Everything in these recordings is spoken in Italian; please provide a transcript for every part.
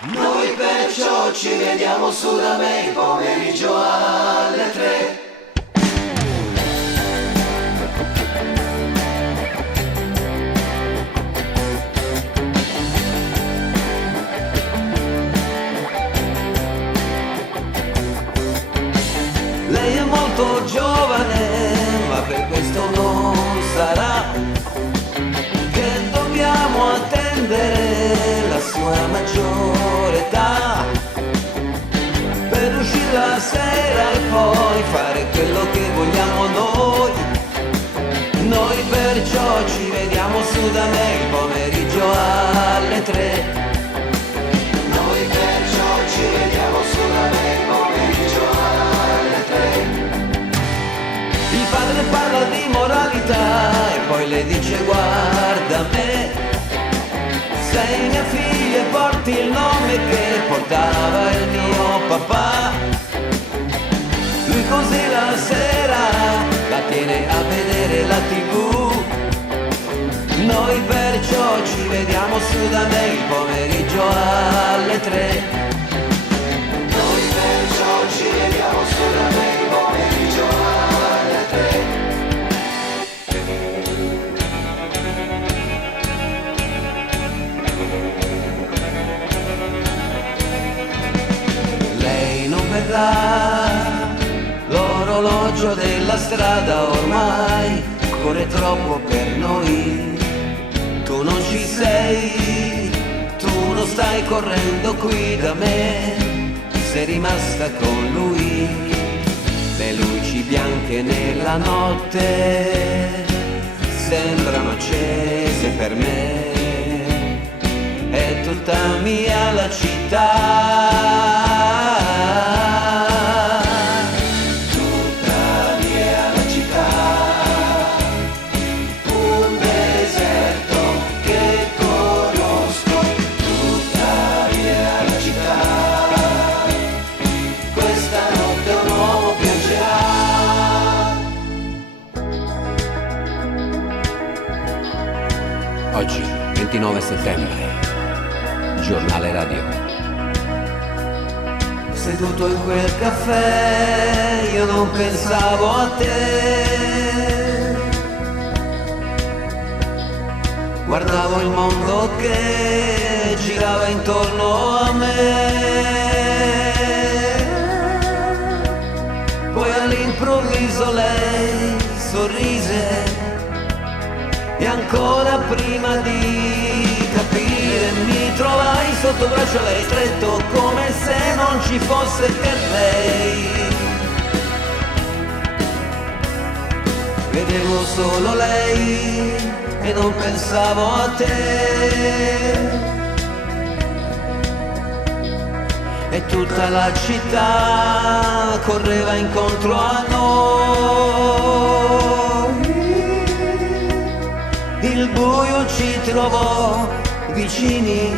Noi perciò ci vediamo su da me il pomeriggio alle 3. Lei è molto giovane, ma per questo non sarà che dobbiamo attendere la sua maggiore età per uscire la sera e poi fare quello che vogliamo noi. Noi perciò ci vediamo su da me il pomeriggio alle 3. Noi perciò ci vediamo su da me il pomeriggio alle 3. Il padre parla di moralità e poi le dice guarda me, sei mia figlia e porti il nome che portava il mio papà. Lui così la sera la tiene a vedere la TV. Noi perciò ci vediamo su da me il pomeriggio alle 3. Noi perciò ci vediamo su da me il pomeriggio alle 3. Lei non verrà, l'orologio della strada ormai corre troppo per noi. Tu non ci sei, tu non stai correndo qui da me, sei rimasta con lui. Le luci bianche nella notte sembrano accese per me, è tutta mia la città. Oggi, 29 settembre, giornale radio. Seduto in quel caffè io non pensavo a te, guardavo il mondo che girava intorno a me, poi all'improvviso lei sorrise e ancora prima di capire mi trovai sotto braccio lei stretto come se non ci fosse che lei. Vedevo solo lei e non pensavo a te. E tutta la città correva incontro a noi. Il buio ci trovò vicini,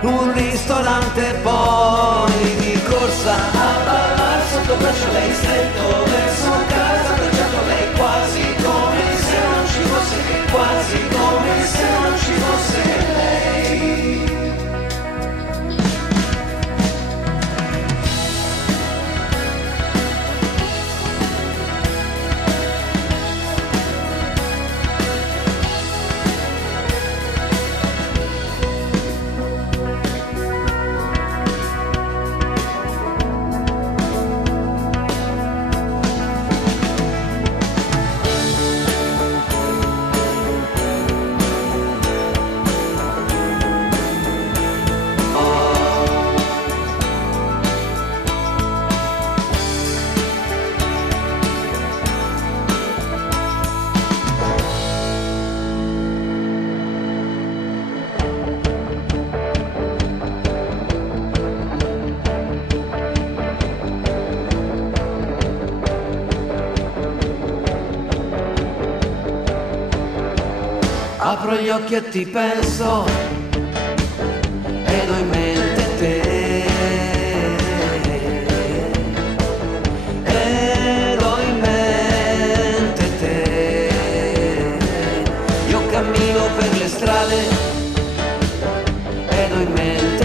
un ristorante poi di corsa a ballare sotto braccio lei stretto verso casa, abbracciato lei quasi come se non ci fosse, quasi come se non ci fosse lei. Apro gli occhi e ti penso ed ho in mente te, ed ho in mente te. Io cammino per le strade ed ho in mente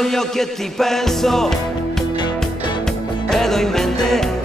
Apro gli occhi e ti penso ed ho in mente